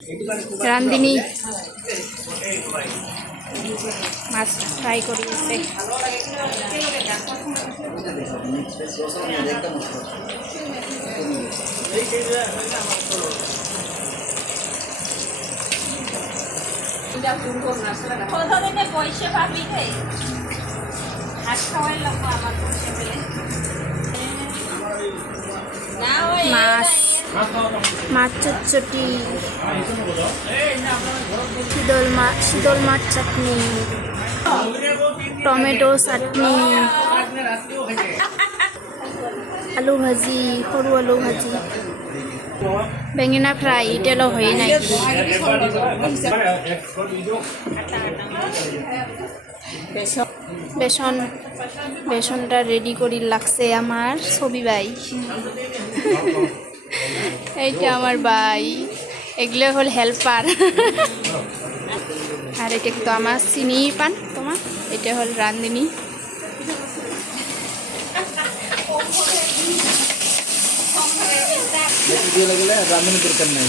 রান্দিনী মাছ fry করিয়েছে। পয়সা পাবি হাত খাওয়াই লাগবো আমার পয়সা পেলে মাছ মাছ চটচটি, শীতল মাছ চাটনি, টমেটো চাটনি, আলু ভাজি, সরু আলু ভাজি, বেঙেনা ফ্রাই, এটালো হয়ে নাই। বেসনটা রেডি করি লাগছে আমার ছবি ভাই। এইটা আমার ভাই, এগুলো হল হেল্পার। আর এটা তো আমার চিনি পান তোমার, এটা হল রাঁধুনি। রাঁধুনি দরকার নেই।